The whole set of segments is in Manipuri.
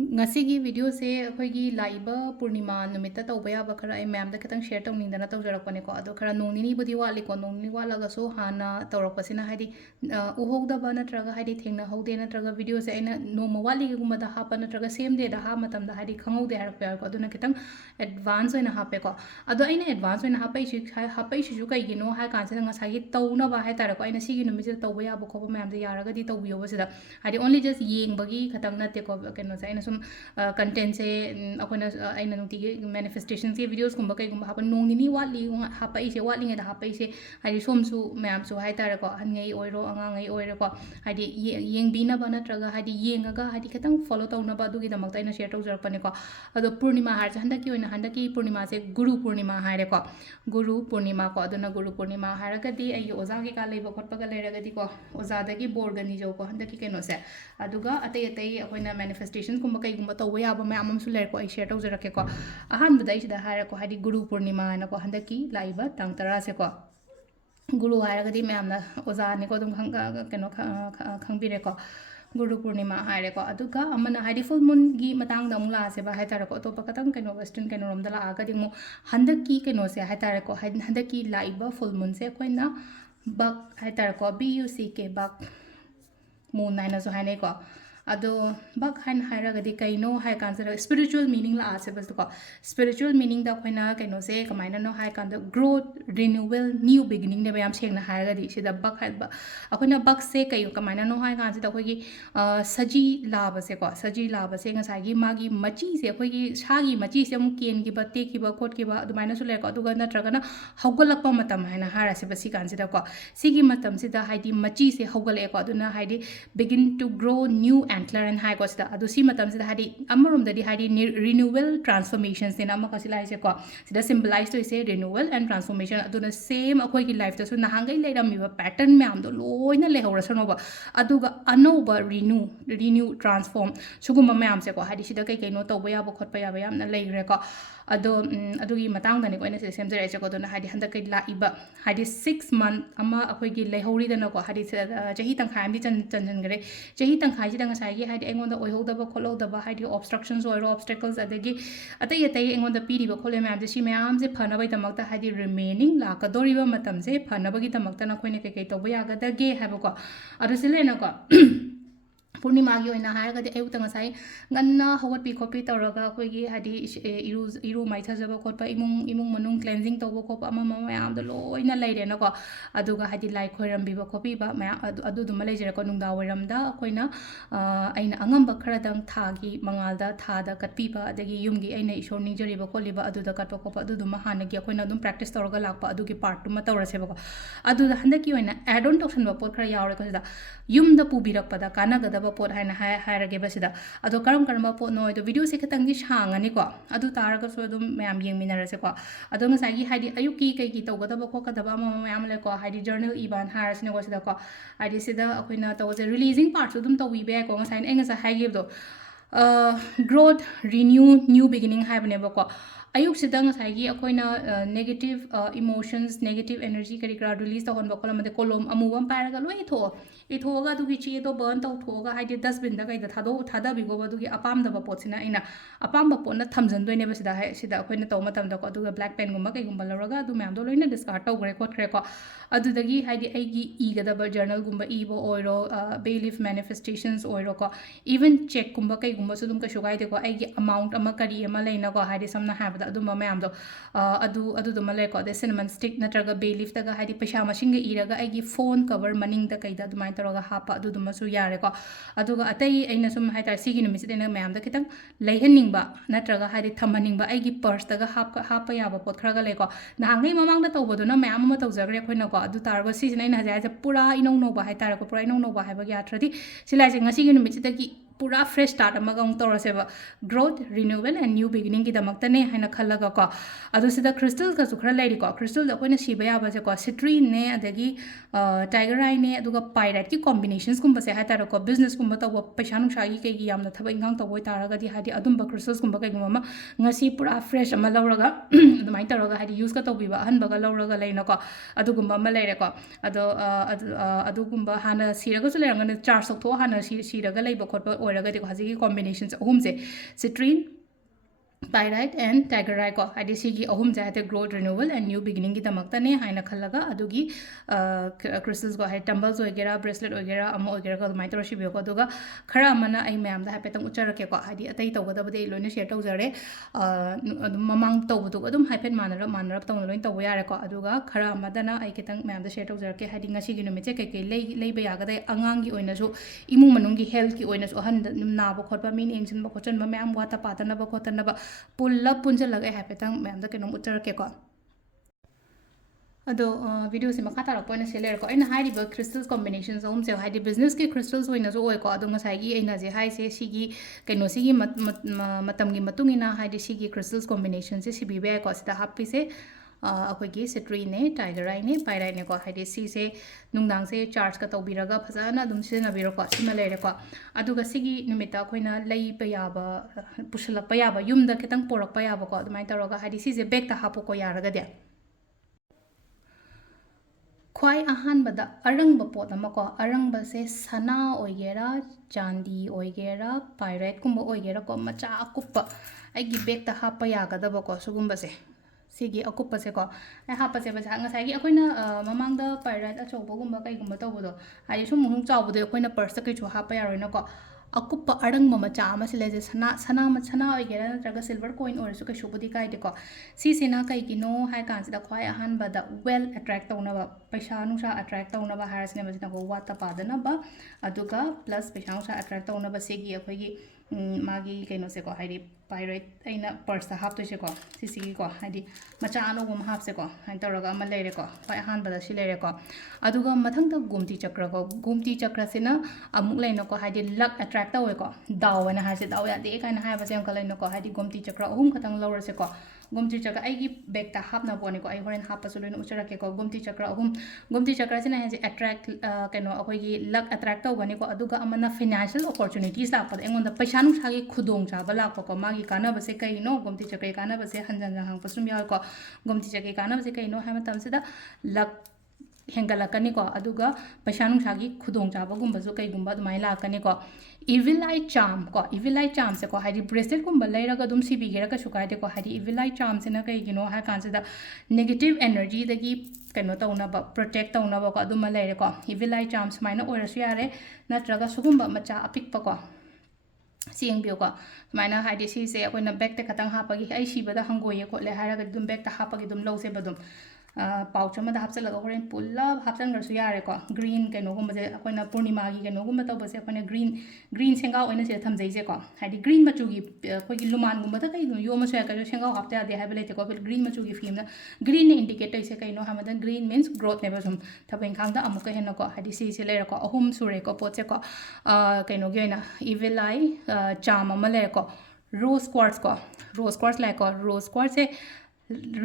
ꯉꯁꯤꯒꯤ ꯚꯤꯗꯤꯑꯣꯁꯦ ꯑꯩꯈꯣꯏꯒꯤ ꯂꯥꯛꯏꯕ ꯄꯨꯔꯅꯤꯃꯥ ꯅꯨꯃꯤꯠꯇ ꯇꯧꯕ ꯌꯥꯕ ꯈꯔ ꯑꯩ ꯃꯌꯥꯝꯗ ꯈꯤꯇꯪ ꯁꯦꯌꯔ ꯇꯧꯅꯤꯡꯗꯅ ꯇꯧꯖꯔꯛꯄꯅꯦꯀꯣ ꯑꯗꯣ ꯈꯔ ꯅꯣꯡ ꯅꯤꯅꯤꯕꯨꯗꯤ ꯋꯥꯠꯂꯤꯀꯣ ꯅꯣꯡ ꯅꯤꯅꯤ ꯋꯥꯠꯂꯒꯁꯨ ꯍꯥꯟꯅ ꯇꯧꯔꯛꯄꯁꯤꯅ ꯍꯥꯏꯗꯤ ꯎꯍꯧꯗꯕ ꯅꯠꯇ꯭ꯔꯒ ꯍꯥꯏꯗꯤ ꯊꯦꯡꯅꯍꯧꯗꯦ ꯅꯠꯇ꯭ꯔꯒ ꯚꯤꯗꯤꯑꯣꯁꯦ ꯑꯩꯅ ꯅꯣꯡꯃ ꯋꯥꯠꯂꯤꯒꯨꯝꯕꯗ ꯍꯥꯞꯄ ꯅꯠꯇ꯭ꯔꯒ ꯁꯦꯝ ꯗꯦꯗ ꯍꯥꯞꯄ ꯃꯇꯝꯗ ꯍꯥꯏꯗꯤ ꯈꯪꯍꯧꯗꯦ ꯍꯥꯏꯔꯛꯄ ꯌꯥꯎꯋꯦꯀꯣ ꯑꯗꯨꯅ ꯈꯤꯇꯪ ꯑꯦꯗꯚꯥꯟꯁ ꯑꯣꯏꯅ ꯍꯥꯞꯄꯦꯀꯣ ꯑꯗꯣ ꯑꯩꯅ ꯑꯦꯗꯚꯥꯟꯁ ꯑꯣꯏꯅ ꯍꯥꯞꯄꯩꯁꯤꯁꯨ ꯀꯩꯒꯤꯅೋ ꯍꯥꯏ ꯀꯥꯟꯁꯤꯗ ꯉꯁꯥꯏꯒꯤ ꯇꯧꯅꯕ ꯍꯥꯏꯇꯥꯔꯦꯀꯣ ꯑꯩꯅ ꯁꯤꯒꯤ ꯅꯨꯃꯤꯠꯁꯤꯗ ꯇꯧꯕ ꯌꯥꯕ ꯈꯣꯠꯄ ꯃꯌꯥꯝꯁꯦ ꯌꯥꯔꯒꯗꯤ ꯇꯧꯕꯤꯌꯣꯕ ꯁꯤꯗ ꯍꯥꯏꯗꯤ ꯑꯣꯟꯂꯤ ꯖꯁ ꯌꯦꯡꯕꯒꯤ ꯈꯇꯪ ꯅꯠꯇꯦꯀꯣ ꯀꯩꯅꯣꯁꯦ ꯑꯩꯅ ꯁꯨꯝ ꯀꯟꯇꯦꯟꯁꯦ ꯑꯩꯈꯣꯏꯅ ꯑꯩꯅ ꯅꯨꯡꯇꯤꯒꯤ ꯃꯦꯅꯤꯐꯦꯁꯇꯦꯁꯟꯁꯦ ꯚꯤꯗꯤꯑꯣꯁꯀꯨꯝꯕ ꯀꯩꯒꯨꯝꯕ ꯍꯥꯞꯄ ꯅꯣꯡ ꯅꯤꯅꯤ ꯋꯥꯠꯂꯤ ꯍꯥꯞꯄꯛꯏꯁꯦ ꯋꯥꯠꯂꯤꯉꯩꯗ ꯍꯥꯞꯄꯛꯏꯁꯦ ꯍꯥꯏꯗꯤ ꯁꯣꯝꯁꯨ ꯃꯌꯥꯝꯁꯨ ꯍꯥꯏꯇꯥꯔꯦꯀꯣ ꯑꯍꯟꯉꯩ ꯑꯣꯏꯔꯣ ꯑꯉꯥꯡꯉꯩ ꯑꯣꯏꯔꯣꯀꯣ ꯍꯥꯏꯗꯤ ꯌꯦꯡꯕꯤꯅꯕ ꯅꯠꯇ꯭ꯔꯒ ꯍꯥꯏꯗꯤ ꯌꯦꯡꯉꯒ ꯍꯥꯏꯗꯤ ꯈꯤꯇꯪ ꯐꯣꯂꯣ ꯇꯧꯅꯕ ꯑꯗꯨꯒꯤꯗꯃꯛꯇ ꯑꯩꯅ ꯁꯦꯌꯔ ꯇꯧꯖꯔꯛꯄꯅꯦꯀꯣ ꯑꯗꯣ ꯄꯨꯔꯅꯤꯃꯥ ꯍꯥꯏꯔꯤꯁꯦ ꯍꯟꯗꯛꯀꯤ ꯄꯨꯔꯅꯤꯃꯥꯁꯦ ꯒꯨꯔꯨ ꯄꯨꯔꯅꯤꯃꯥ ꯍꯥꯏꯔꯦꯀꯣ ꯒꯨꯔꯨ ꯄꯨꯔꯅꯤꯃꯥ ꯀꯣ ꯑꯗꯨꯅ ꯒꯨꯔꯨ ꯄꯨꯔꯅꯤꯃꯥ ꯍꯥꯏꯔꯒꯗꯤ ꯑꯩꯒꯤ ꯑꯣꯖꯥ ꯀꯩꯀꯥ ꯂꯩꯕ ꯈꯣꯠꯄꯒ ꯂꯩꯔꯒꯗꯤꯀꯣ ꯑꯣꯖꯥꯗꯒꯤ ꯕꯣꯔꯒ ꯅꯤꯖꯧꯀꯣ ꯍꯟꯗꯛꯀꯤ ꯀꯩꯅꯣꯁꯦ ꯑꯗꯨꯒ ꯑꯇꯩ ꯑꯩꯈꯣꯏꯅ ꯃꯦꯅꯤꯐꯦꯁꯇꯦꯁꯟꯒꯨꯝꯕ ꯀꯩꯒꯨꯝꯕ ꯇꯧꯕ ꯌꯥꯕ ꯃꯌꯥꯝ ꯑꯃꯁꯨ ꯂꯩꯔꯦꯀꯣ ꯑꯩ ꯁꯦꯌꯔ ꯇꯧꯖꯔꯛꯀꯦꯀꯣ ꯑꯍꯥꯟꯕꯗ ꯑꯩꯁꯤꯗ ꯍꯥꯏꯔꯦꯀꯣ ꯍꯥꯏꯗꯤ ꯒꯨꯔꯨ ꯄꯨꯔꯅꯤꯃꯥ ꯍꯥꯏꯅꯀꯣ ꯍꯟꯗꯛꯀꯤ ꯂꯥꯛꯏꯕ ꯇꯥꯡ 10ꯁꯦꯀꯣ ꯒꯨꯔꯨ ꯍꯥꯏꯔꯒꯗꯤ ꯃꯌꯥꯝꯅ ꯑꯣꯖꯥꯅꯤꯀꯣ ꯑꯗꯨꯝ ꯀꯩꯅꯣ ꯈꯪꯕꯤꯔꯦꯀꯣ ꯒꯨꯔु ꯄꯨꯔꯅꯤꯃꯥ ꯍꯥꯏꯔꯦꯀꯣ ꯑꯗꯨꯒ ꯑꯃꯅ ꯍꯥꯏꯗꯤ ꯐꯨꯜ ꯃꯨꯟꯒꯤ ꯃꯇꯥꯡꯗ ꯑꯃꯨꯛ ꯂꯥꯛꯑꯁꯦꯕ ꯍꯥꯏꯇꯥꯔꯦꯀꯣ ꯑꯇꯣꯞꯄ ꯈꯇꯪ ꯀꯩꯅꯣ ꯋꯦꯁꯇꯔꯟ ꯀꯩꯅꯣꯔꯣꯝꯗ ꯂꯥꯛꯑꯒꯗꯤ ꯑꯃꯨꯛ ꯍꯟꯗꯛꯀꯤ ꯀꯩꯅꯣꯁꯦ ꯍꯥꯏꯇꯥꯔꯦꯀꯣ ꯍꯟꯗꯛꯀꯤ ꯂꯥꯛꯏꯕ ꯐꯨꯜ ꯃꯨꯟꯁꯦ ꯑꯩꯈꯣꯏꯅ ꯕꯛ ꯍꯥꯏꯇꯥꯔꯦꯀꯣ BUCK ꯕꯛ ꯃꯨꯟ ꯍꯥꯏꯅꯁꯨ ꯍꯥꯏꯅꯩꯀꯣ ꯑꯗꯣ ꯕꯛ ꯍꯥꯏꯅ ꯍꯥꯏꯔꯒꯗꯤ ꯀꯩꯅꯣ ꯍꯥꯏ ꯀꯥꯟꯁꯤꯗ ꯁ꯭ꯄꯤꯔꯤꯆꯨꯋꯦꯜ ꯃꯤꯅꯤꯡ ꯂꯥꯛꯑꯁꯦꯕꯀꯣ ꯁ꯭ꯄꯤꯔꯤꯆꯨꯋꯦꯜ ꯃꯤꯅꯤꯡꯗ ꯑꯩꯈꯣꯏꯅ ꯀꯩꯅꯣꯁꯦ ꯀꯃꯥꯏꯅꯅꯣ ꯍꯥꯏ ꯀꯥꯟꯗ ꯒ꯭ꯔꯣꯠ ꯔꯤꯅ꯭ꯌꯨꯋꯦꯜ ꯅ꯭ꯌꯨ ꯕꯤꯒꯤꯅꯤꯡꯅꯦꯕ ꯌꯥꯝ ꯁꯦꯡꯅ ꯍꯥꯏꯔꯒꯗꯤ ꯁꯤꯗ ꯕꯛ ꯍꯥꯏꯕ ꯑꯩꯈꯣꯏꯅ ꯕꯛꯁꯦ ꯀꯃꯥꯏꯅꯅꯣ ꯍꯥꯏ ꯀꯥꯟꯁꯤꯗ ꯑꯩꯈꯣꯏꯒꯤ ꯁꯖꯤ ꯂꯥꯕꯁꯦꯀꯣ ꯁꯖꯤ ꯂꯥꯕꯁꯦ ꯉꯁꯥꯏꯒꯤ ꯃꯥꯒꯤ ꯃꯆꯤꯁꯦ ꯑꯩꯈꯣꯏꯒꯤ ꯁꯥꯒꯤ ꯃꯆꯤꯁꯦ ꯑꯃꯨꯛ ꯀꯦꯟꯈꯤꯕ ꯇꯦꯛꯈꯤꯕ ꯈꯣꯠꯈꯤꯕ ꯑꯗꯨꯃꯥꯏꯅꯁꯨ ꯂꯩꯔꯦꯀꯣ ꯑꯗꯨꯒ ꯅꯠꯇ꯭ꯔꯒꯅ ꯍꯧꯒꯠꯂꯛꯄ ꯃꯇꯝ ꯍꯥꯏꯅ ꯍꯥꯏꯔꯁꯦꯕ ꯁꯤ ꯀꯥꯟꯁꯤꯗꯀꯣ ꯁꯤꯒꯤ ꯃꯇꯝꯁꯤꯗ ꯍꯥꯏꯗꯤ ꯃꯆꯤꯁꯦ ꯍꯧꯒꯠꯂꯛꯑꯦꯀꯣ ꯑꯗꯨꯅ ꯍꯥꯏꯗꯤ begin to grow new antler and हाइको सिदा अदु सी मतमसिदा हाइदि अमरोमददि हाइदि रिन्यूअल ट्रांसफॉर्मेशन सेना मकसि लाइसेको सिदा सिंबलाइज तोइसे रिन्यूअल एंड ट्रांसफॉर्मेशन अदुना सेम अखोइगी लाइफ तसु नहांगै लेरमिबा पैटर्न म्यामदो लोइना लेहौरसनोबा अदुगा अनौबा रिन्यू ट्रांसफॉर्म सुगुम्बा म्यामसेको हाइदि सिदा कै कैनो तौबा याबा खोटबा याबा यामना लेइग्रेको अदो अदुगी मतांगदनिको अइना से सेमजराइसेको अदुना हाइदि हंदकै लाइबा हाइदि 6 month अमा अखोइगी लेहौरिदनको हाइदि चही तंखाय आमदि चनजनगरे चही तंखाइसिदा ngसाइगी हाइदि एंगोंदा ओइहोदबा खोलौदबा हाइदि ऑब्स्ट्रक्शंस ओइरो ऑब्स्टेकल्स अदगी अतै अतै एंगोंदा पीरिबा खोले म्यामजे सि म्यामजे फनबै तमक्ता हाइदि रिमेनिंग लाकदोरिबा मतमजे फनबगी तमक्ता नखोइने कै कै तौबा यागदगे हाइबको अदु सिलेनको पूर्णिमागी ओइना हारगदि अयुक्ता ngसाइ गन्ना हवटपि खोपि तौरगा अखोइगी हाइदि इरु माइथाजबा खोटपा इमुंग मनुंग क्लेंजिंग तौबा खोपा अमा मयामदो लोइना लैरेनको अदुगा हाइदि लाइ खोइरमबिबा खोपिबा मया अदुदुमा लैजरको नुंदा वरमदा अखोइना अइना अंगंबा खरदंग थागी मंगालदा थादा कटपिबा अदगी युमगी अइना इशोर निजरिबा खोलिबा अदुदा कटपा खोपा अदुदुमा हानगी अखोइना अदुम प्रैक्टिस तौरगा लाकपा अदुगी पार्ट तुमा तौरसेबको अदुदा हंदकी ओइना एड ऑन तौसनबा पोट खरा यावरेको सिदा युमदा पुबिरकपदा कानागदबा पोट हाइना हायरगेबा सिदा अदो करम पोट नो अदो वीडियो से खतंगी सांगनीको अदु तारगसो अदुम मयाम येंगमिनरसेको अदो ngसाइगी हाइदि अयुकी कैकी तौगदबा खोकदबा मयाम लेको हाइदि जर्नल इबान हारसनेको सिदाको हाइदि सिदा अखोइना तौजे रिलीजिंग पार्ट अदुम तौबीबे याको ngसाइन एंगसा हाइगेबदो ग्रोथ रिन्यू न्यू बिगिनिंग हाइबनेबको अयुक्सिदा ngसाइगी अखोइना नेगेटिव इमोशंस नेगेटिव एनर्जी करी करा रिलीज तौहनबा खोलमदे कोलम अमुबम पायरगा लोइ थो इथोगा दुगी चेदो बर्न तौथोगा हाइदि डस्टबिन दा कैदा थादबिगोबा दुगी अपामदबा पोटसिना अइना अपामबा पोटना थमजनदोइनेबा सिदा अखोइना तौ मतमदको अदुगा ब्लैक पेन गुम्बा कैगुम्बा लौरगा अदु म्यामदो लोइना डिस्कार्ड तौग्रे खोट्रेको अदुदगी हाइदि अइगी इगदबा जर्नल गुम्बा इबो ओइरो बेलिफ मैनिफेस्टेशंस ओइरोको इवन चेक गुम्बा कैगुम्बा सुदुम कैसु गाइदेको अइगी अमाउंट अमा करी अमा लेइनाको हाइदि समना हाबदा अदुम्बा म्यामदो अदुदुमा लेको दे सिनेमन स्टिक नत्रगा बेलिफ तगा हाइदि पैसा मसिंग इरगा अइगी फोन कवर मनिंग दा कैदा दुमाइ तौरगा हापा अदुदुमासु यारेको अदुगा अतै अइना सुम हाइता सिगी नुमिसिदेना म्यामदा खितंग लैहनिंगबा नत्रगा हाइदि थमनिंगबा अइगी पर्स तगा हापा याबा पोट खरगा लेको नांगै ममांगदा तौबदुना म्याम अमा तौजग्रे अखोइनाको अदु तारगो सिजना इन हजाय पुरा इनौनौबा हाइतारको पुरा इनौनौबा हाइबगी यात्रदि सिलाइसे ngasiगी नुमिसिदगी पूरा फ्रेश स्टार्ट अमगा उंग तौरसेबा growth renewal and new beginning की दमक्तने हाइना खल्लगाको अदुसिदा क्रिस्टल कासु खरा लैरिको क्रिस्टल द अखोइना सिबा याबाजेको सिट्रीन ने अदगी टाइगर आई ने अदुगा पाइराइट की कॉम्बिनेशंस गुम्बसे हाइतारको बिजनेस गुम्बा तौबा पैसा नुसागी कैगी यामना थबा इंगांग तौबोय तारगदी हाइदि अदुम्बा क्रिस्टल्स गुम्बा कैगुम्बा ngasi पूरा फ्रेश अमा लौरगा अदुमाइ तौरगा हाइदि यूज का तौबिबा अहनबगा लौरगा लैनको अदुगुम्बा अमा लैरेको अदो अदुगुम्बा हाना सिरगसु लेरंगने चार्ज तौथो हाना सिरगा लैबा खोटबा ꯑꯣꯏꯔꯒꯗꯤꯀꯣ ꯍꯧꯖꯤꯛꯀꯤ ꯀꯣꯝꯕꯤꯅꯦꯁꯟꯁꯦ ꯑꯍꯨꯝꯁꯦ ꯁꯤꯇ꯭ꯔꯤꯟ pyrite and tigerite ko hadi sigi ahum ja hate growth renewal and new beginning gi damakta ne haina khallaga adugi crystals go hai tumbles oigera bracelet oigera ama oigera ko mai tor shibiyo ko aduga khara amana ai mayam da hapetang ucharake ko hadi atai tawgada bade loina share tawjare adum mamang tawbudu adum haipet manara tawna loin tawba yare ko aduga khara amadana ai kitang mayam da share tawjarake hadi ngasi gi numit che ke ke leiba yagada angang gi oina su imung manung gi health gi oina su ahan naba khotba min engine ba khochan ba mayam wata patana ba khotana ba pulla punja lagai haipetang mayam da kenom ucharake ko ado video se makha tarak poina seller ko aina hai riba crystals combinations ahum se hai di business ke crystals oina zo oi ko ado ngasai gi aina je hai se sigi kaino sigi matam gi matungina hai di sigi crystals combination se sibi be ko sita happy se अखोगी सिट्री ने टाइगराइ ने पाइराइ ने को हाइदे सी से नुंगदांग से चार्ज का तौबिरगा फजाना दुम सिजनबिरो को सिमा लेरे को अदुगा सिगी नुमिता अखोइना लई पयाबा पुशलक पयाबा युमदा खितंग पोरक पयाबा को अदुमाइ तौरगा हाइदे सी से बैग ता हापो को यारगा दे ख्वाइ अहानबदा अरंगबा पोत अमको अरंगबा से सना ओइगेरा चांदी ओइगेरा पाइराइट कुंबा ओइगेरा को मचा अकुप्पा आइगी बैग ता हापा यागदबा को सुगुंबा से सिगी अकुप्पसे को ai hapase basa ngasai akoina mamangda pirate achobagumba kaigumba tawbodo hai sum muhung chawbodo akoina purse kai chu hapa yaroina ko akuppa arang mama cha ama sile je sana oigera natraga silver coin or su kai shubudi kai de ko si sina kai kino hai kan sida khwai ahan bada well attract tawna ba paisa nusa attract tawna ba harasne ba jina ko wata padana ba aduga plus paisa nusa attract tawna ba segi akoigi magi kaino se ko haidi pirate aina purse hap to se ko sisi ko haidi macha ano gum hap se ko hain taraga ama lere ko pai han bada si lere ko aduga mathang da gumti chakra sina amuk leino ko haidi luck attract tawe ko daw na ha se daw ya de kaina ha ba se ko leino ko haidi gumti chakra ahum khatang lawra se ko gumti chakra ai gi bag ta hap na boni ko ai horen hap pa suloin uchara ke ko gumti chakra ahum gumti chakra sina ha attract kaino akoi gi luck attract taw gani ko aduga amana financial opportunities la pa engon da paisa nu sa gi khudong cha ba la ko magi kana ba se kai no gumti chakra kana ba se hanjan jang hang pasum ya ko gumti chakra kana ba se kai no ha ma tam se da luck hengalakani ko aduga paisa nu sa gi khudong cha ba gumba zo kai gumba dumai la kani ko evil eye charm se ko hari bracelet kum balai raga dum si bigera ka sukai de ko hari evil eye charm se na kai gino ha kan se da negative energy da gi kaino tauna ba protect tauna ba ko dum malai re ko evil eye charm maina oirasu yare natraga sugumba macha apik pa ko siang bio ko maina haidi si se akoina bag te khatang ha pa gi ai si bada hangoye ko le haraga dum bag ta ha pa gi dum lo se badum pouch ama da hapsalaga horen pulla hapsan garsu yare ko green kaino gum je akoina purnima gi kaino gum ta base akoina green senga oina se thamjai je ko haidi green machu gi koi gi luman gum da kai no yo ma se ka jo senga hapta ya de ha bele te ko green machu gi film na green ne indicate ise kaino hamadan green means growth ne ba sum thabeng khang da amuka hen ko haidi si se le ko ahum sure ko pot se ko kaino gi oina evil eye charm ama le ko rose quartz like ko rose quartz se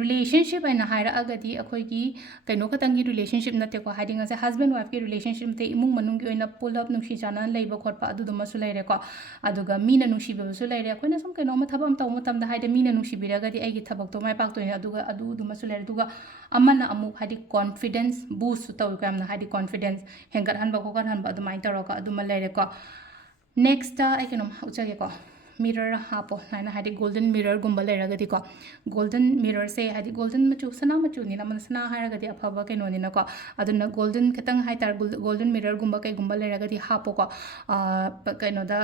relationship aina haira agadi akhoi gi kaino khatangi relationship nate ko hiding as a husband wife ki relationship te imung manung gi oina pull up nushi chana leiba khotpa adu dum su leire ko aduga mina nushi be su leire akhoi na sum kaino ma thabam taw matam da haida mina nushi biraga di ai gi thabak to mai pak to ni aduga adu dum su leire duga amana amu hadi confidence boost taw kam na hadi confidence hengar han ba ko kan han ba du mai taro ka adu ma leire ko next ai kaino uchage ko mirror hapo naina hadi golden mirror gumba leragadi ko golden mirror se hadi golden machu sana machu ni naman sana haragadi afaba ke noni na ko aduna golden katang hai tar golden mirror gumba kai gumba leragadi hapo ko kaino da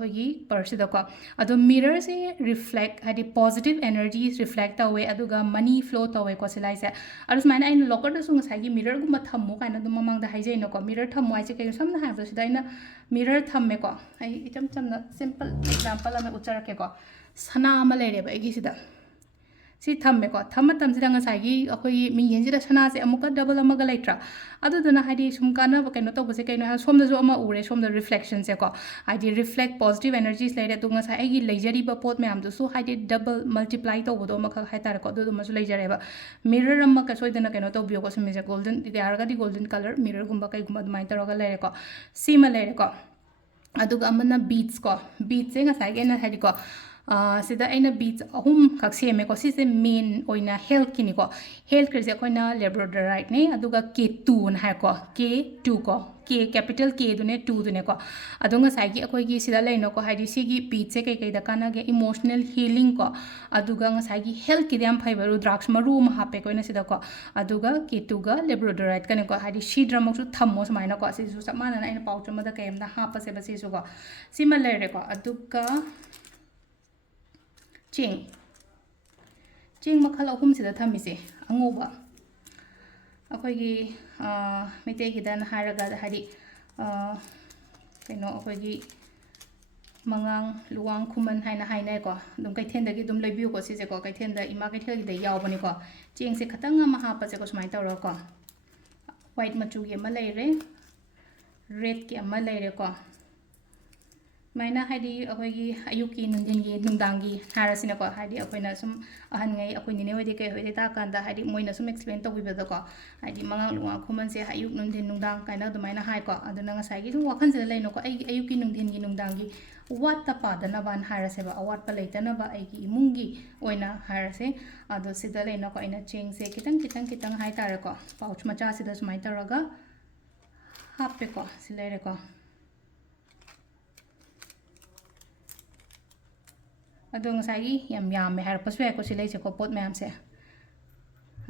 hogi purse da ko adu mirror se reflect hadi positive energies reflect away aduga money flow away ko silai se arus maina ain locker da sung sagi mirror gumba thammu kaina dum mamang da haije no ko mirror thammu ai se kai samna ha da sidaina mirror thamme ko ai itam chamna simple example ame uchara ke ko sana ama lere ba egi sida si thamme ko thamma tam sida nga sai gi akoi mi yen sida sana se amuka double ama ga letra adu duna hadi sum kana ba kaino to bose kaino ha som da jo ama ure som da reflection se ko hadi reflect positive energies lere tu nga sai egi leijari ba pot me am du so hadi double multiply to bodo ma kha hai tar ko du ma su leijare ba mirror amma ka soi dana kaino to bio ko sum se golden ya ga di golden color mirror gumba kai gumba mai tar ga lere ko sima lere ko aduga amana beads se nga sai ge na hadi ko ꯁꯤꯗ ꯑꯩꯅ ꯕꯤꯠꯁ ꯑꯍꯨꯝꯈꯛ ꯁꯦꯝꯃꯦꯀꯣ ꯁꯤꯁꯦ ꯃꯦꯟ ꯑꯣꯏꯅ ꯍꯦꯜꯠꯀꯤꯅꯤꯀꯣ ꯍꯦꯜꯠꯀꯤꯁꯦ ꯑꯩꯈꯣꯏꯅ ꯂꯦꯕ꯭ꯔꯣꯗꯣꯔꯥꯏꯠꯅꯦ ꯑꯗꯨꯒ K2ꯅ ꯍꯥꯏꯀꯣ K2 ꯀꯣ K ꯀꯦꯄꯤꯇꯦꯜ Kꯗꯨꯅꯦ 2ꯗꯨꯅꯦꯀꯣ ꯑꯗꯣ ꯉꯁꯥꯏꯒꯤ ꯑꯩꯈꯣꯏꯒꯤ ꯁꯤꯗ ꯂꯩꯅꯣꯀꯣ ꯍꯥꯏꯗꯤ ꯁꯤꯒꯤ ꯕꯤꯠꯁꯦ ꯀꯩꯀꯩꯗ ꯀꯥꯟꯅꯒꯦ ꯏꯃꯣꯁꯅꯦꯜ ꯍꯤꯂꯤꯡ ꯀꯣ ꯑꯗꯨꯒ ꯉꯁꯥꯏꯒꯤ ꯍꯦꯜꯠꯀꯤꯗꯤ ꯌꯥꯝ ꯐꯩꯕ ꯔꯨꯗ꯭ꯔꯥꯛꯁ ꯃꯔꯨ ꯑꯃ ꯍꯥꯞꯄꯦ ꯑꯩꯈꯣꯏꯅ ꯁꯤꯗꯀꯣ ꯑꯗꯨꯒ K2ꯒ ꯂꯦꯕ꯭ꯔꯣꯗꯣꯔꯥꯏꯠꯀꯅꯦꯀꯣ ꯍꯥꯏꯗꯤ ꯁꯤꯗ꯭ꯔꯃꯛꯁꯨ ꯊꯝꯃꯣ ꯁꯨꯃꯥꯏꯅꯀꯣ ꯁꯤꯁꯨ ꯆꯞ ꯃꯥꯟꯅꯅ ꯑꯩꯅ ꯄꯥꯎꯆ ꯑꯃꯗ ꯀꯩꯝꯇ ꯍꯥꯞꯄꯁꯦꯕ ꯁꯤꯁꯨꯀꯣ ꯁꯤꯃ ꯂꯩꯔꯦꯀꯣ ꯑꯗꯨꯒ ꯆꯦꯡ ꯃꯈꯜ ꯑꯍꯨꯝꯁꯤꯗ ꯊꯝꯃꯤꯁꯦ ꯑꯉꯧꯕ ꯑꯩꯈꯣꯏꯒꯤ ꯃꯩꯇꯩꯒꯤꯗꯅ ꯍꯥꯏꯔꯒ ꯍꯥꯏꯗꯤ ꯀꯩꯅꯣ ꯑꯩꯈꯣꯏꯒꯤ ꯃꯉꯥꯡ ꯂꯨꯋꯥꯡ ꯈꯨꯃꯟ ꯍꯥꯏꯅ ꯍꯥꯏꯅꯩꯀꯣ ꯑꯗꯨꯝ ꯀꯩꯊꯦꯜꯗꯒꯤ ꯑꯗꯨꯝ ꯂꯩꯕꯤꯌꯨꯀꯣ ꯁꯤꯁꯦꯀꯣ ꯀꯩꯊꯦꯜꯗ ꯏꯃꯥ ꯀꯩꯊꯦꯜꯒꯤꯗ ꯌꯥꯎꯕꯅꯤꯀꯣ ꯆꯦꯡꯁꯦ ꯈꯇꯪ ꯑꯃ ꯍꯥꯞꯄꯁꯦꯀꯣ ꯁꯨꯃꯥꯏꯅ ꯇꯧꯔꯒꯀꯣ ꯋꯥꯏꯠ ꯃꯆꯨꯒꯤ ꯑꯃ ꯂꯩꯔꯦ ꯔꯦꯗꯀꯤ ꯑꯃ ꯂꯩꯔꯦꯀꯣ ꯁꯨꯃꯥꯏꯅ ꯍꯥꯏꯗꯤ ꯑꯩꯈꯣꯏꯒꯤ ꯑꯌꯨꯛꯀꯤ ꯅꯨꯡꯊꯤꯟꯒꯤ ꯅꯨꯡꯗꯥꯡꯒꯤ ꯍꯥꯏꯔꯁꯤꯅꯀꯣ ꯍꯥꯏꯗꯤ ꯑꯩꯈꯣꯏꯅ ꯁꯨꯝ ꯑꯍꯟꯉꯩ ꯑꯩꯈꯣꯏ ꯅꯤꯅꯦ ꯍꯣꯏꯗꯤ ꯀꯩ ꯍꯣꯏꯗꯤ ꯇꯥꯛꯀꯥꯟꯗ ꯍꯥꯏꯗꯤ ꯃꯣꯏꯅ ꯁꯨꯝ ꯑꯦꯛꯁꯄ꯭ꯂꯦꯟ ꯇꯧꯕꯤꯕꯗꯀꯣ ꯍꯥꯏꯗꯤ ꯃꯉꯥꯡ ꯂꯨꯋꯥꯡ ꯈꯨꯃꯟꯁꯦ ꯑꯌꯨꯛ ꯅꯨꯡꯊꯤꯟ ꯅꯨꯡꯗꯥꯡ ꯀꯥꯏꯅ ꯑꯗꯨꯃꯥꯏꯅ ꯍꯥꯏꯀꯣ ꯑꯗꯨꯅ ꯉꯁꯥꯏꯒꯤ ꯁꯨꯝ ꯋꯥꯈꯜꯁꯤꯗ ꯂꯩꯅꯣꯀꯣ ꯑꯩꯒꯤ ꯑꯌꯨꯛꯀꯤ ꯅꯨꯡꯊꯤꯟꯒꯤ ꯅꯨꯡꯗꯥꯡꯒꯤ ꯋꯥꯠꯇ ꯄꯥꯗꯅꯕꯅ ꯍꯥꯏꯔꯁꯦꯕ ꯑꯋꯥꯠꯄ ꯂꯩꯇꯅꯕ ꯑꯩꯒꯤ ꯏꯃꯨꯡꯒꯤ ꯑꯣꯏꯅ ꯍꯥꯏꯔꯁꯦ ꯑꯗꯣ ꯁꯤꯗ ꯂꯩꯅꯀꯣ ꯑꯩꯅ ꯆꯦꯡꯁꯦ ꯈꯤꯇꯪ ꯍꯥꯏꯇꯥꯔꯦꯀꯣ ꯄꯥꯎꯆ ꯃꯆꯥꯁꯤꯗ ꯁꯨꯃꯥꯏꯅ ꯇꯧꯔꯒ ꯍꯥꯞꯄꯦꯀꯣ ꯁꯤ ꯂꯩꯔꯦꯀꯣ ꯑꯗꯣ ꯉꯁꯥꯏꯒꯤ ꯌꯥꯝ ꯌꯥꯝꯃꯦ ꯍꯥꯏꯔꯛꯄꯁꯨ ꯌꯥꯏꯀꯣ ꯁꯤ ꯂꯩꯁꯦꯀꯣ ꯄꯣꯠ ꯃꯌꯥꯝꯁꯦ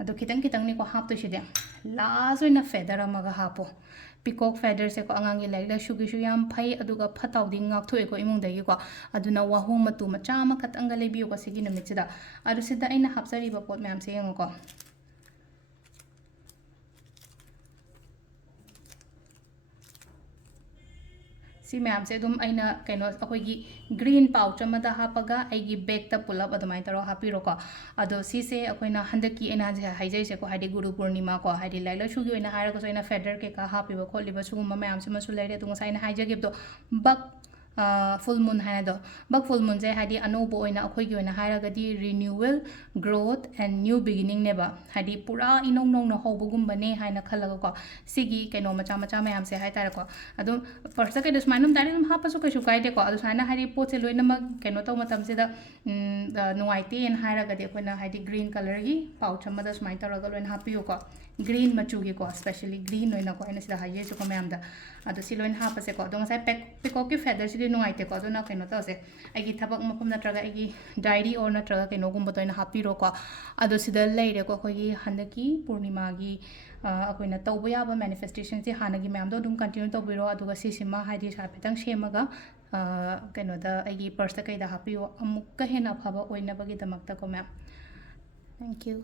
ꯑꯗꯣ ꯈꯤꯇꯪꯅꯤꯀꯣ ꯍꯥꯞꯇꯣꯏꯁꯤꯗꯤ ꯂꯥꯁ ꯑꯣꯏꯅ ꯐꯦꯗꯔ ꯑꯃꯒ ꯍꯥꯞꯄꯣ ꯄꯤꯀꯣꯛ ꯐꯦꯗꯔꯁꯦꯀꯣ ꯑꯉꯥꯡꯒꯤ ꯂꯥꯏꯔꯤꯛ ꯂꯥꯏꯁꯨꯒꯤꯁꯨ ꯌꯥꯝ ꯐꯩ ꯑꯗꯨꯒ ꯐꯠꯇꯥꯎꯗꯤ ꯉꯥꯛꯊꯣꯛꯑꯦꯀꯣ ꯏꯃꯨꯡꯗꯒꯤꯀꯣ ꯑꯗꯨꯅ ꯋꯥꯍꯣꯡ ꯃꯇꯨ ꯃꯆꯥ ꯑꯃꯈꯛꯇꯪꯒ ꯂꯩꯕꯤꯌꯨꯀꯣ ꯁꯤꯒꯤ ꯅꯨꯃꯤꯠꯁꯤꯗ ꯑꯗꯣ ꯁꯤꯗ ꯑꯩꯅ ꯍꯥꯞꯆꯔꯤꯕ ꯄꯣꯠ ꯃꯌꯥꯝꯁꯦ ꯌꯦꯡꯉꯣꯀꯣ ꯁꯤ ꯃꯌꯥꯝꯁꯦ ꯑꯗꯨꯝ ꯑꯩꯅ ꯀꯩꯅꯣ ꯑꯩꯈꯣꯏꯒꯤ ꯒ꯭ꯔꯤꯟ ꯄꯥꯎꯆ ꯑꯃꯗ ꯍꯥꯞꯄꯒ ꯑꯩꯒꯤ ꯕꯦꯛꯇ ꯄꯨꯂꯞ ꯑꯗꯨꯃꯥꯏꯅ ꯇꯧꯔꯒ ꯍꯥꯞꯄꯤꯔꯣꯀꯣ ꯑꯗꯣ ꯁꯤꯁꯦ ꯑꯩꯈꯣꯏꯅ ꯍꯟꯗꯛꯀꯤ ꯑꯩꯅ ꯍꯥꯏꯖꯩꯁꯦꯀꯣ ꯍꯥꯏꯗꯤ ꯒꯨꯔꯨ ꯄꯨꯔꯅꯤꯃꯥ ꯀꯣ ꯍꯥꯏꯗꯤ ꯂꯥꯏꯔꯤꯛ ꯂꯥꯏꯁꯨꯒꯤ ꯑꯣꯏꯅ ꯍꯥꯏꯔꯒꯁꯨ ꯑꯩꯅ ꯐꯦꯗꯔ ꯀꯩꯀꯥ ꯍꯥꯞꯄꯤꯕ ꯈꯣꯠꯂꯤꯕ ꯁꯤꯒꯨꯝꯕ ꯃꯌꯥꯝꯁꯤꯃꯁꯨ ꯂꯩꯔꯦ ꯑꯗꯣ ꯉꯁꯥꯏ ꯑꯩꯅ ꯍꯥꯏꯖꯈꯤꯕꯗꯣ ꯕꯛ ꯐꯨꯜ ꯃꯨꯟ ꯍꯥꯏꯅꯗꯣ ꯕꯛ ꯐꯨꯜ ꯃꯨꯟꯁꯦ ꯍꯥꯏꯗꯤ ꯑꯅꯧꯕ ꯑꯣꯏꯅ ꯑꯩꯈꯣꯏꯒꯤ ꯑꯣꯏꯅ ꯍꯥꯏꯔꯒꯗꯤ ꯔꯤꯅ꯭ꯌꯨꯋꯦꯜ ꯒ꯭ꯔꯣꯠ ꯑꯦꯟ ꯅ꯭ꯌꯨ ꯕꯤꯒꯤꯅꯤꯡꯅꯦꯕ ꯍꯥꯏꯗꯤ ꯄꯨꯔꯥ ꯏꯅꯧ ꯅꯧꯅ ꯍꯧꯕꯒꯨꯝꯕꯅꯦ ꯍꯥꯏꯅ ꯈꯜꯂꯒꯀꯣ ꯁꯤꯒꯤ ꯀꯩꯅꯣ ꯃꯆꯥ ꯃꯌꯥꯝꯁꯦ ꯍꯥꯏꯇꯥꯔꯦꯀꯣ ꯑꯗꯨꯝ ꯐꯥꯔꯁꯇ ꯀꯩꯗꯣ ꯁꯨꯃꯥꯏꯅ ꯑꯗꯨꯝ ꯗꯥꯏꯔꯦꯛ ꯑꯗꯨꯝ ꯍꯥꯞꯄꯁꯨ ꯀꯩꯁꯨ ꯀꯥꯏꯗꯦꯀꯣ ꯑꯗꯣ ꯁꯨꯃꯥꯏꯅ ꯍꯥꯏꯗꯤ ꯄꯣꯠꯁꯦ ꯂꯣꯏꯅꯃꯛ ꯀꯩꯅꯣ ꯇꯧꯕ ꯃꯇꯝꯁꯤꯗ ꯅꯨꯡꯉꯥꯏꯇꯦꯅ ꯍꯥꯏꯔꯒꯗꯤ ꯑꯩꯈꯣꯏꯅ ꯍꯥꯏꯗꯤ ꯒ꯭ꯔꯤꯟ ꯀꯂꯔꯒꯤ ꯄꯥꯎꯆ ꯑꯃꯗ ꯁꯨꯃꯥꯏꯅ ꯇꯧꯔꯒ ꯂꯣꯏꯅ ꯍꯥꯞꯄꯤꯌꯨꯀꯣ ꯒ꯭ꯔꯤन ꯃꯆꯨꯒꯤꯀꯣ ꯁ꯭ꯄꯦꯁꯤꯌꯦꯜꯂꯤ ꯒ꯭ꯔꯤन ꯑꯣꯏꯅꯀꯣ ꯑꯩꯅ ꯁꯤꯗ ꯍꯥꯏꯖꯩꯁꯦꯀꯣ ꯃꯌꯥꯝꯗ ꯑꯗꯣ ꯁꯤ ꯂꯣꯏꯅ ꯍꯥꯞꯄꯁꯦꯀꯣ ꯑꯗꯣ ꯉꯁꯥꯏ ꯄꯤꯀꯣꯛꯀꯤ ꯐꯦꯗꯔꯁꯤꯗꯤ ꯅꯨꯡꯉꯥꯏꯇꯦꯀꯣ ꯑꯗꯨꯅ ꯀꯩꯅꯣ ꯇꯧꯁꯦ ꯑꯩꯒꯤ ꯊꯕꯛ ꯃꯐꯝ ꯅꯠꯇ꯭ꯔꯒ ꯑꯩꯒꯤ ꯗꯥꯏꯔꯤ ꯑꯣꯔ ꯅꯠꯇ꯭ꯔꯒ ꯀꯩꯅꯣꯒꯨꯝꯕꯗ ꯑꯣꯏꯅ ꯍꯥꯞꯄꯤꯔꯣꯀꯣ ꯑꯗꯣ ꯁꯤꯗ ꯂꯩꯔꯦꯀꯣ ꯑꯩꯈꯣꯏꯒꯤ ꯍꯟꯗꯛꯀꯤ ꯄꯨꯔꯅꯤꯃꯥꯒꯤ ꯑꯩꯈꯣꯏꯅ ꯇꯧꯕ ꯌꯥꯕ ꯃꯦꯅꯤꯐꯦꯁꯇꯦꯁꯟꯁꯦ ꯍꯥꯟꯅꯒꯤ ꯃꯌꯥꯝꯗꯣ ꯑꯗꯨꯝ ꯀꯟꯇꯤꯅ꯭ꯌꯨ ꯇꯧꯕꯤꯔꯣ ꯑꯗꯨꯒ ꯁꯤꯁꯤꯃ ꯍꯥꯏꯗꯤ ꯍꯥꯏꯐꯦꯠꯇꯪ ꯁꯦꯝꯃꯒ ꯀꯩꯅꯣꯗ ꯑꯩꯒꯤ ꯄꯔꯁꯇ ꯀꯩꯗ ꯍꯥꯞꯄꯤꯌꯣ ꯑꯃꯨꯛꯀ ꯍꯦꯟꯅ ꯑꯐꯕ ꯑꯣꯏꯅꯕꯒꯤꯗꯃꯛꯇꯀꯣ ꯃꯦꯝ ꯊꯦꯡꯛ ꯌꯨ